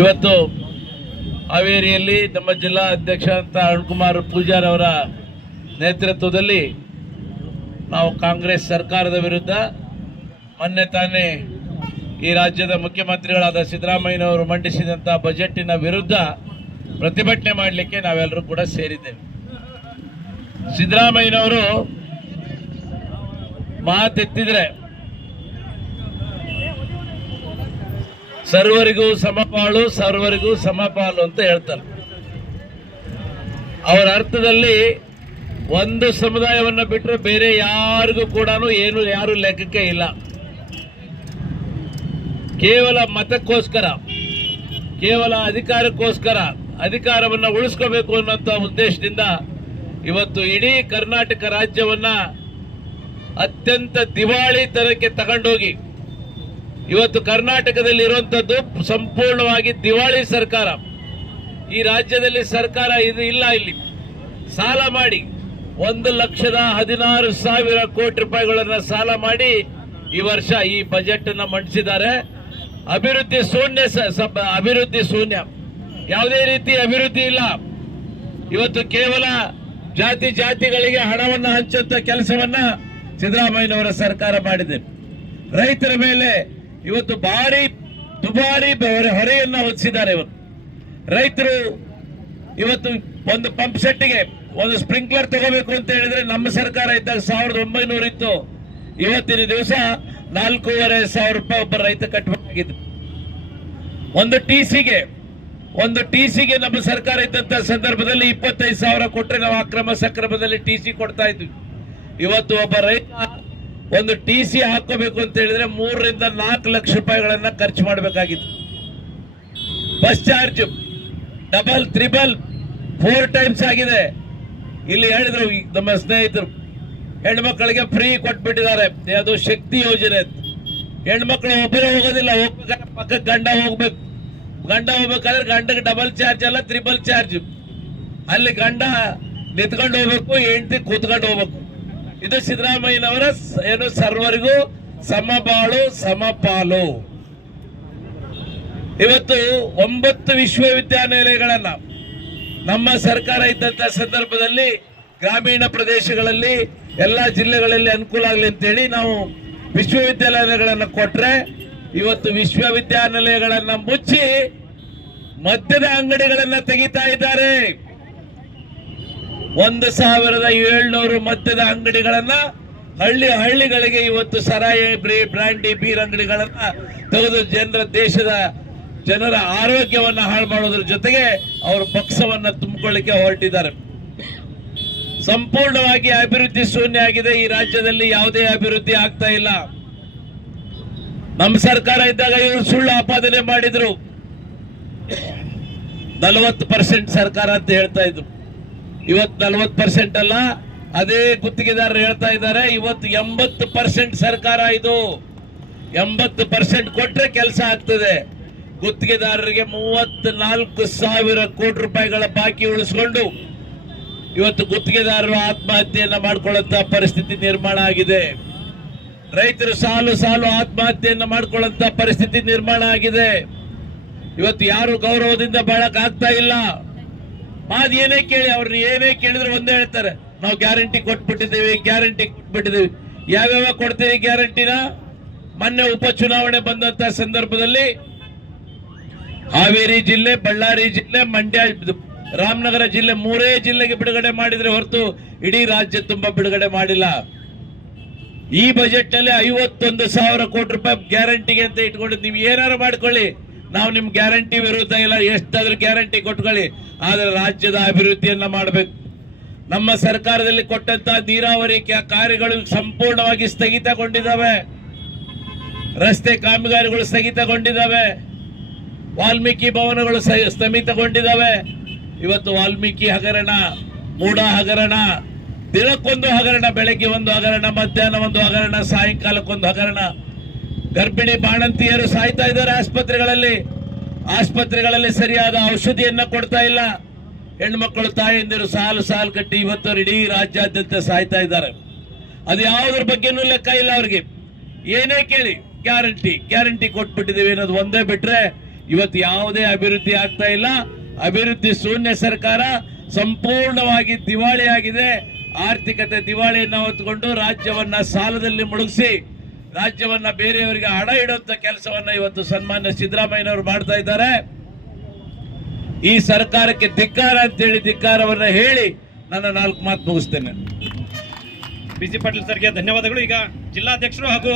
ಇವತ್ತು ಹಾವೇರಿಯಲ್ಲಿ ನಮ್ಮ ಜಿಲ್ಲಾ ಅಧ್ಯಕ್ಷ ಅಂತ ಅರುಣ್ಕುಮಾರ್ ಅವರ ನೇತೃತ್ವದಲ್ಲಿ ನಾವು ಕಾಂಗ್ರೆಸ್ ಸರ್ಕಾರದ ವಿರುದ್ಧ ಮೊನ್ನೆ ತಾನೇ ಈ ರಾಜ್ಯದ ಮುಖ್ಯಮಂತ್ರಿಗಳಾದ ಸಿದ್ದರಾಮಯ್ಯನವರು ಮಂಡಿಸಿದಂಥ ಬಜೆಟ್ಟಿನ ವಿರುದ್ಧ ಪ್ರತಿಭಟನೆ ಮಾಡಲಿಕ್ಕೆ ನಾವೆಲ್ಲರೂ ಕೂಡ ಸೇರಿದ್ದೇವೆ. ಸಿದ್ದರಾಮಯ್ಯನವರು ಮಾತೆತ್ತಿದ್ರೆ ಸರ್ವರಿಗೂ ಸಮಪಾಳು, ಸರ್ವರಿಗೂ ಸಮಪಾಲು ಅಂತ ಹೇಳ್ತಾರೆ. ಅವರ ಅರ್ಥದಲ್ಲಿ ಒಂದು ಸಮುದಾಯವನ್ನ ಬಿಟ್ಟರೆ ಬೇರೆ ಯಾರಿಗೂ ಕೂಡ ಏನು, ಯಾರು ಲೆಕ್ಕಕ್ಕೆ ಇಲ್ಲ. ಕೇವಲ ಮತಕ್ಕೋಸ್ಕರ, ಕೇವಲ ಅಧಿಕಾರಕ್ಕೋಸ್ಕರ ಅಧಿಕಾರವನ್ನ ಉಳಿಸ್ಕೋಬೇಕು ಅನ್ನೋಂಥ ಉದ್ದೇಶದಿಂದ ಇವತ್ತು ಇಡೀ ಕರ್ನಾಟಕ ರಾಜ್ಯವನ್ನ ಅತ್ಯಂತ ದಿವಾಳಿತನಕ್ಕೆ ತಗೊಂಡೋಗಿ ಇವತ್ತು ಕರ್ನಾಟಕದಲ್ಲಿ ಇರುವಂತದ್ದು ಸಂಪೂರ್ಣವಾಗಿ ದಿವಾಳಿ ಸರ್ಕಾರ. ಈ ರಾಜ್ಯದಲ್ಲಿ ಸರ್ಕಾರ ಇದು ಇಲ್ಲ ಇಲ್ಲಿ. ಸಾಲ ಮಾಡಿ ಒಂದು ಲಕ್ಷದ ಹದಿನಾರು ಸಾವಿರ ಕೋಟಿ ರೂಪಾಯಿಗಳನ್ನ ಸಾಲ ಮಾಡಿ ಈ ವರ್ಷ ಈ ಬಜೆಟ್ ಅನ್ನ ಮಂಡಿಸಿದ್ದಾರೆ. ಅಭಿವೃದ್ಧಿ ಶೂನ್ಯ ಅಭಿವೃದ್ಧಿ ಶೂನ್ಯ. ಯಾವುದೇ ರೀತಿ ಅಭಿವೃದ್ಧಿ ಇಲ್ಲ. ಇವತ್ತು ಕೇವಲ ಜಾತಿ ಜಾತಿಗಳಿಗೆ ಹಣವನ್ನ ಹಂಚುವಂತ ಕೆಲಸವನ್ನ ಸಿದ್ದರಾಮಯ್ಯನವರ ಸರ್ಕಾರ ಮಾಡಿದೆ. ರೈತರ ಮೇಲೆ ಇವತ್ತು ಭಾರಿ, ದುಬಾರಿ ಹೊರೆ- ಹೊರೆಯನ್ನ ಹೊತ್ತಿದ್ದಾರೆ ಇವತ್ತು. ರೈತರು ಇವತ್ತು ಒಂದು ಪಂಪ್ ಸೆಟ್ಗೆ ಒಂದು ಸ್ಪ್ರಿಂಕ್ಲರ್ ತಗೋಬೇಕು ಅಂತ ಹೇಳಿದ್ರೆ ನಮ್ಮ ಸರ್ಕಾರ ಇದ್ದಾಗ ಸಾವಿರದ ಒಂಬೈನೂರ ಇತ್ತು. ಇವತ್ತಿನ ದಿವಸ ನಾಲ್ಕೂವರೆ ಸಾವಿರ ರೂಪಾಯಿ ಒಬ್ಬ ರೈತ ಕಟ್ಟಬೇಕಾಗಿದ್ದು ಒಂದು ಟಿ ಸಿಗೆ, ಒಂದು ಟಿ ಸಿಗೆ ನಮ್ಮ ಸರ್ಕಾರ ಇದ್ದಂತ ಸಂದರ್ಭದಲ್ಲಿ ಇಪ್ಪತ್ತೈದು ಸಾವಿರ ಕೊಟ್ಟರೆ ನಾವು ಅಕ್ರಮ ಸಕ್ರಮದಲ್ಲಿ ಟಿ ಸಿ ಕೊಡ್ತಾ ಇದ್ವಿ. ಇವತ್ತು ಒಬ್ಬ ರೈತ ಒಂದು ಟಿ ಸಿ ಹಾಕೋಬೇಕು ಅಂತ ಹೇಳಿದ್ರೆ ಮೂರರಿಂದ ನಾಲ್ಕು ಲಕ್ಷ ರೂಪಾಯಿಗಳನ್ನ ಖರ್ಚು ಮಾಡಬೇಕಾಗಿತ್ತು. Bus charge double triple four times ಆಗಿದೆ. ಇಲ್ಲಿ ಹೇಳಿದ್ರು ನಮ್ಮ ಸ್ನೇಹಿತರು, ಹೆಣ್ಮಕ್ಳಿಗೆ ಫ್ರೀ ಕೊಟ್ಬಿಟ್ಟಿದ್ದಾರೆ. ಅದು ಶಕ್ತಿ ಯೋಜನೆ ಹೆಣ್ಮಕ್ಳು ಒಬ್ಬರೇ ಹೋಗೋದಿಲ್ಲ, ಹೋಗ್ಬೇಕಾದ್ರೆ ಪಕ್ಕಕ್ಕೆ ಗಂಡ ಹೋಗ್ಬೇಕು. ಗಂಡ ಹೋಗ್ಬೇಕಾದ್ರೆ ಗಂಡಗೆ ಡಬಲ್ ಚಾರ್ಜ್ ಅಲ್ಲ ತ್ರಿಬಲ್ ಚಾರ್ಜ್ ಅಲ್ಲಿ ಗಂಡ ನಿಂತ್ಕೊಂಡು ಹೋಗ್ಬೇಕು, ಹೆಂಡತಿ ಕೂತ್ಕೊಂಡು ಹೋಗ್ಬೇಕು. ಇದು ಸಿದ್ದರಾಮಯ್ಯನವರ ಏನು ಸರ್ವರಿಗೂ ಸಮಬಾಳು, ಸಮಪಾಲು. ಇವತ್ತು ಒಂಬತ್ತು ವಿಶ್ವವಿದ್ಯಾನಿಲಯಗಳನ್ನ ನಮ್ಮ ಸರ್ಕಾರ ಇದ್ದಂತ ಸಂದರ್ಭದಲ್ಲಿ ಗ್ರಾಮೀಣ ಪ್ರದೇಶಗಳಲ್ಲಿ ಎಲ್ಲಾ ಜಿಲ್ಲೆಗಳಲ್ಲಿ ಅನುಕೂಲ ಆಗಲಿ ಅಂತೇಳಿ ನಾವು ವಿಶ್ವವಿದ್ಯಾಲಯಗಳನ್ನು ಕೊಟ್ರೆ ಇವತ್ತು ವಿಶ್ವವಿದ್ಯಾನಿಲಯಗಳನ್ನ ಮುಚ್ಚಿ ಮದ್ಯದ ಅಂಗಡಿಗಳನ್ನ ತೆಗಿತಾ ಇದ್ದಾರೆ. ಒಂದು ಸಾವಿರದ ಏಳ್ನೂರು ಮದ್ಯದ ಅಂಗಡಿಗಳನ್ನ ಹಳ್ಳಿ ಹಳ್ಳಿಗಳಿಗೆ ಇವತ್ತು ಸರಾಯಿ ಬ್ರಿ- ಬ್ರಾಂಡಿ ಬೀರ್ ಅಂಗಡಿಗಳನ್ನ ತೆಗೆದು ಜನರ ದೇಶದ ಜನರ ಆರೋಗ್ಯವನ್ನ ಹಾಳು ಮಾಡೋದ್ರ ಜೊತೆಗೆ ಅವರು ಪಕ್ಷವನ್ನ ತುಂಬಿಕೊಳ್ಳಿಕ್ಕೆ ಹೊರಟಿದ್ದಾರೆ. ಸಂಪೂರ್ಣವಾಗಿ ಅಭಿವೃದ್ಧಿ ಶೂನ್ಯ ಆಗಿದೆ. ಈ ರಾಜ್ಯದಲ್ಲಿ ಯಾವುದೇ ಅಭಿವೃದ್ಧಿ ಆಗ್ತಾ ಇಲ್ಲ. ನಮ್ಮ ಸರ್ಕಾರ ಇದ್ದಾಗ ಇವರು ಸುಳ್ಳು ಆಪಾದನೆ ಮಾಡಿದ್ರು. ನಲವತ್ತು ಪರ್ಸೆಂಟ್ ಸರ್ಕಾರ ಅಂತ ಹೇಳ್ತಾ ಇದ್ರು. ಇವತ್ತು ನಲವತ್ತು ಪರ್ಸೆಂಟ್ ಅಲ್ಲ. ಅದೇ ಗುತ್ತಿಗೆದಾರರು ಹೇಳ್ತಾ ಇದ್ದಾರೆ, ಇವತ್ತು ಎಂಬತ್ತು ಪರ್ಸೆಂಟ್ ಸರ್ಕಾರ ಇದು. ಎಂಬತ್ತು ಪರ್ಸೆಂಟ್ ಕೊಟ್ರೆ ಕೆಲಸ ಆಗ್ತದೆ. ಗುತ್ತಿಗೆದಾರರಿಗೆ ಮೂವತ್ತ್ ನಾಲ್ಕು ಸಾವಿರ ಕೋಟಿ ರೂಪಾಯಿಗಳ ಬಾಕಿ ಉಳಿಸ್ಕೊಂಡು ಇವತ್ತು ಗುತ್ತಿಗೆದಾರರು ಆತ್ಮಹತ್ಯೆಯನ್ನು ಮಾಡ್ಕೊಳ್ಳುವಂಥ ಪರಿಸ್ಥಿತಿ ನಿರ್ಮಾಣ ಆಗಿದೆ. ರೈತರು ಸಾಲು ಸಾಲು ಆತ್ಮಹತ್ಯೆಯನ್ನು ಮಾಡ್ಕೊಳ್ಳುವಂಥ ಪರಿಸ್ಥಿತಿ ನಿರ್ಮಾಣ ಆಗಿದೆ. ಇವತ್ತು ಯಾರು ಗೌರವದಿಂದ ಬಾಳಕ್ ಆಗ್ತಾ ಇಲ್ಲ. ಮಾದ್ ಏನೇ ಕೇಳಿ ಅವ್ರನ್ನ ಏನೇ ಕೇಳಿದ್ರು ಒಂದೇ ಹೇಳ್ತಾರೆ. ನಾವು ಗ್ಯಾರಂಟಿ ಕೊಟ್ಬಿಟ್ಟಿದ್ದೇವೆ ಗ್ಯಾರಂಟಿ ಕೊಟ್ಬಿಟ್ಟಿದ್ದೇವೆ. ಯಾವ್ಯಾವ ಕೊಡ್ತೀವಿ ಗ್ಯಾರಂಟಿನ? ಮೊನ್ನೆ ಉಪಚುನಾವಣೆ ಬಂದಂತ ಸಂದರ್ಭದಲ್ಲಿ ಹಾವೇರಿ ಜಿಲ್ಲೆ, ಬಳ್ಳಾರಿ ಜಿಲ್ಲೆ, ಮಂಡ್ಯ ರಾಮನಗರ ಜಿಲ್ಲೆ ಮೂರೇ ಜಿಲ್ಲೆಗೆ ಬಿಡುಗಡೆ ಮಾಡಿದ್ರೆ ಹೊರತು ಇಡೀ ರಾಜ್ಯ ತುಂಬಾ ಬಿಡುಗಡೆ ಮಾಡಿಲ್ಲ. ಈ ಬಜೆಟ್ನಲ್ಲಿ ಐವತ್ತೊಂದು ಸಾವಿರ ಕೋಟಿ ರೂಪಾಯಿ ಗ್ಯಾರಂಟಿಗೆ ಅಂತ ಇಟ್ಕೊಂಡು ನೀವು ಏನಾರು ಮಾಡ್ಕೊಳ್ಳಿ. ನಾವು ನಿಮ್ ಗ್ಯಾರಂಟಿ ವಿರುದ್ಧ ಇಲ್ಲ, ಎಷ್ಟಾದ್ರೂ ಗ್ಯಾರಂಟಿ ಕೊಟ್ಕೊಳ್ಳಿ. ಆದ್ರೆ ರಾಜ್ಯದ ಅಭಿವೃದ್ಧಿಯನ್ನ ಮಾಡಬೇಕು. ನಮ್ಮ ಸರ್ಕಾರದಲ್ಲಿ ಕೊಟ್ಟಂತ ನೀರಾವರಿ ಕಾರ್ಯಗಳು ಸಂಪೂರ್ಣವಾಗಿ ಸ್ಥಗಿತಗೊಂಡಿದ್ದಾವೆ. ರಸ್ತೆ ಕಾಮಗಾರಿಗಳು ಸ್ಥಗಿತಗೊಂಡಿದ್ದಾವೆ. ವಾಲ್ಮೀಕಿ ಭವನಗಳು ಸ್ಥಗಿತಗೊಂಡಿದ್ದಾವೆ. ಇವತ್ತು ವಾಲ್ಮೀಕಿ ಹಗರಣ ಮೂಡ ಹಗರಣ, ದಿನಕ್ಕೊಂದು ಹಗರಣ, ಬೆಳಗ್ಗೆ ಒಂದು ಹಗರಣ, ಮಧ್ಯಾಹ್ನ ಒಂದು ಹಗರಣ, ಸಾಯಂಕಾಲಕ್ಕೊಂದು ಹಗರಣ. ಗರ್ಭಿಣಿ ಬಾಣಂತಿಯರು ಸಾಯ್ತಾ ಇದ್ದಾರೆ ಆಸ್ಪತ್ರೆಗಳಲ್ಲಿ. ಆಸ್ಪತ್ರೆಗಳಲ್ಲಿ ಸರಿಯಾದ ಔಷಧಿಯನ್ನ ಕೊಡ್ತಾ ಇಲ್ಲ. ಹೆಣ್ಮಕ್ಕಳು ತಾಯಂದಿರು ಸಾಲು ಸಾಲು ಕಟ್ಟಿ ಇವತ್ತು ಇಡೀ ರಾಜ್ಯಾದ್ಯಂತ ಸಾಯ್ತಾ ಇದ್ದಾರೆ. ಅದು ಯಾವುದ್ರ ಬಗ್ಗೆನೂ ಲೆಕ್ಕ ಇಲ್ಲ ಅವ್ರಿಗೆ. ಏನೇ ಕೇಳಿ, ಗ್ಯಾರಂಟಿ ಗ್ಯಾರಂಟಿ ಕೊಟ್ಬಿಟ್ಟಿದ್ದೀವಿ ಅನ್ನೋದು ಒಂದೇ ಬಿಟ್ರೆ ಇವತ್ತು ಯಾವುದೇ ಅಭಿವೃದ್ಧಿ ಆಗ್ತಾ ಇಲ್ಲ. ಅಭಿವೃದ್ಧಿ ಶೂನ್ಯ ಸರ್ಕಾರ ಸಂಪೂರ್ಣವಾಗಿ ದಿವಾಳಿಯಾಗಿದೆ. ಆರ್ಥಿಕತೆ ದಿವಾಳಿಯನ್ನ ಹೊತ್ಕೊಂಡು ರಾಜ್ಯವನ್ನ ಸಾಲದಲ್ಲಿ ಮುಳುಗಿಸಿ ರಾಜ್ಯವನ್ನ ಬೇರೆಯವರಿಗೆ ಹಣ ಇಡುವಂತ ಕೆಲಸವನ್ನ ಇವತ್ತು ಸನ್ಮಾನ್ಯ ಸಿದ್ದರಾಮಯ್ಯನವರು ಮಾಡ್ತಾ ಇದ್ದಾರೆ. ಈ ಸರ್ಕಾರಕ್ಕೆ ಧಿಕ್ಕಾರ ಅಂತೇಳಿ ಧಿಕ್ಕಾರವನ್ನ ಹೇಳಿ ನನ್ನ ನಾಲ್ಕು ಮಾತು ಮುಗಿಸ್ತೇನೆ. ಬಿ ಸಿ ಪಾಟೀಲ್ ಸರ್ಗೆ ಧನ್ಯವಾದಗಳು. ಈಗ ಜಿಲ್ಲಾಧ್ಯಕ್ಷರು ಹಾಗೂ